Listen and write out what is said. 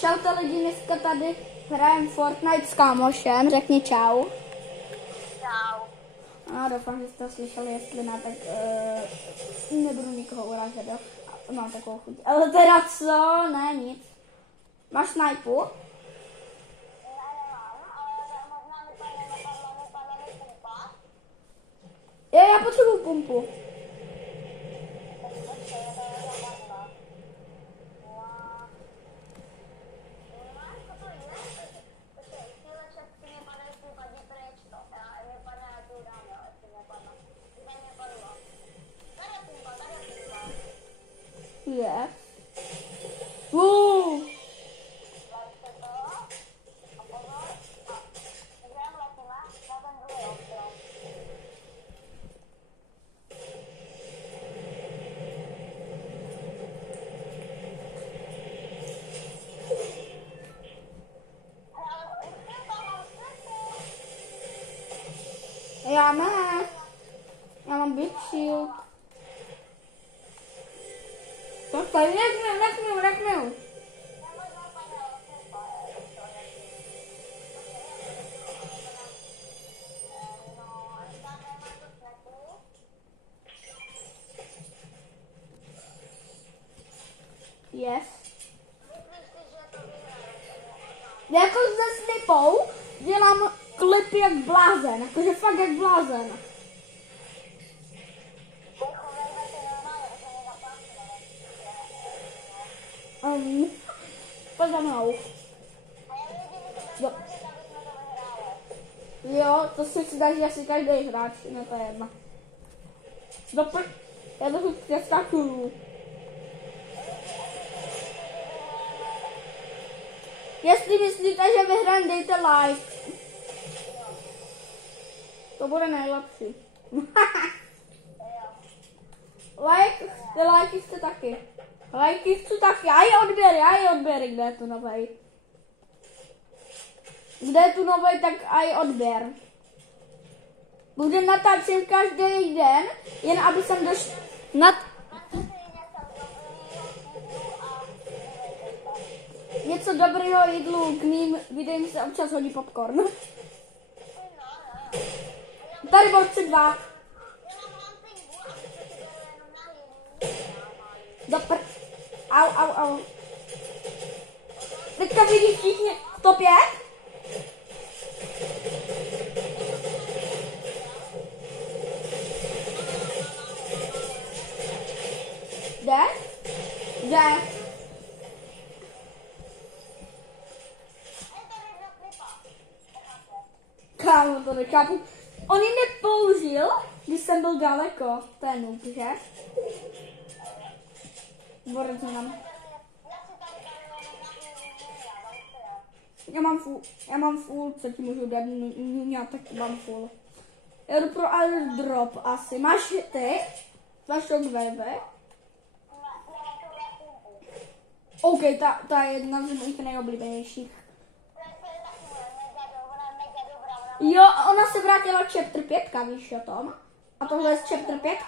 Čaute lidi, dneska tady hrajem Fortnite s kámošem, řekni čau. Čau. No, doufám, že jste to slyšeli, jestli ne, tak nebudu nikoho urážet, jo. Mám takovou chuť. Ale teda co? Ne, nic. Máš snajpu? Já potřebuju pumpu. Je. Já ne. Já mám big shield. Tak tady neknu. Yes. Jako se snipou dělám klip jak blázen, jakože fakt jak blázen. Pojď za mnou. Jo, to si snaží asi každý hráč, no to je jedno. Já to tu přeskakuju. Jestli myslíte, že vyhrám, dejte like. To bude nejlepší. Lajky jste taky. Lajky chci taky. A je odběry, kde je tu novej. Kde je tu novej, tak a je odběr. Budem natáčet každý den, jen aby jsem došel něco dobrého jídlu, k mým videím se občas hodí popcorn. Tady byl 2. Au. Teďka vidí všichni 105. Jde? Kámo, to nechápu. On ji nepoužil, když jsem byl daleko. To je noob, že? Borec mám. Já mám full, co ti můžu dát, já taky mám full. Já jdu pro airdrop asi. Máš ty? Máš shockwave? OK, ta je jedna z mých nejoblíbenějších. Jo, ona se vrátila chapter 5, víš o tom? A tohle je z chapter 5.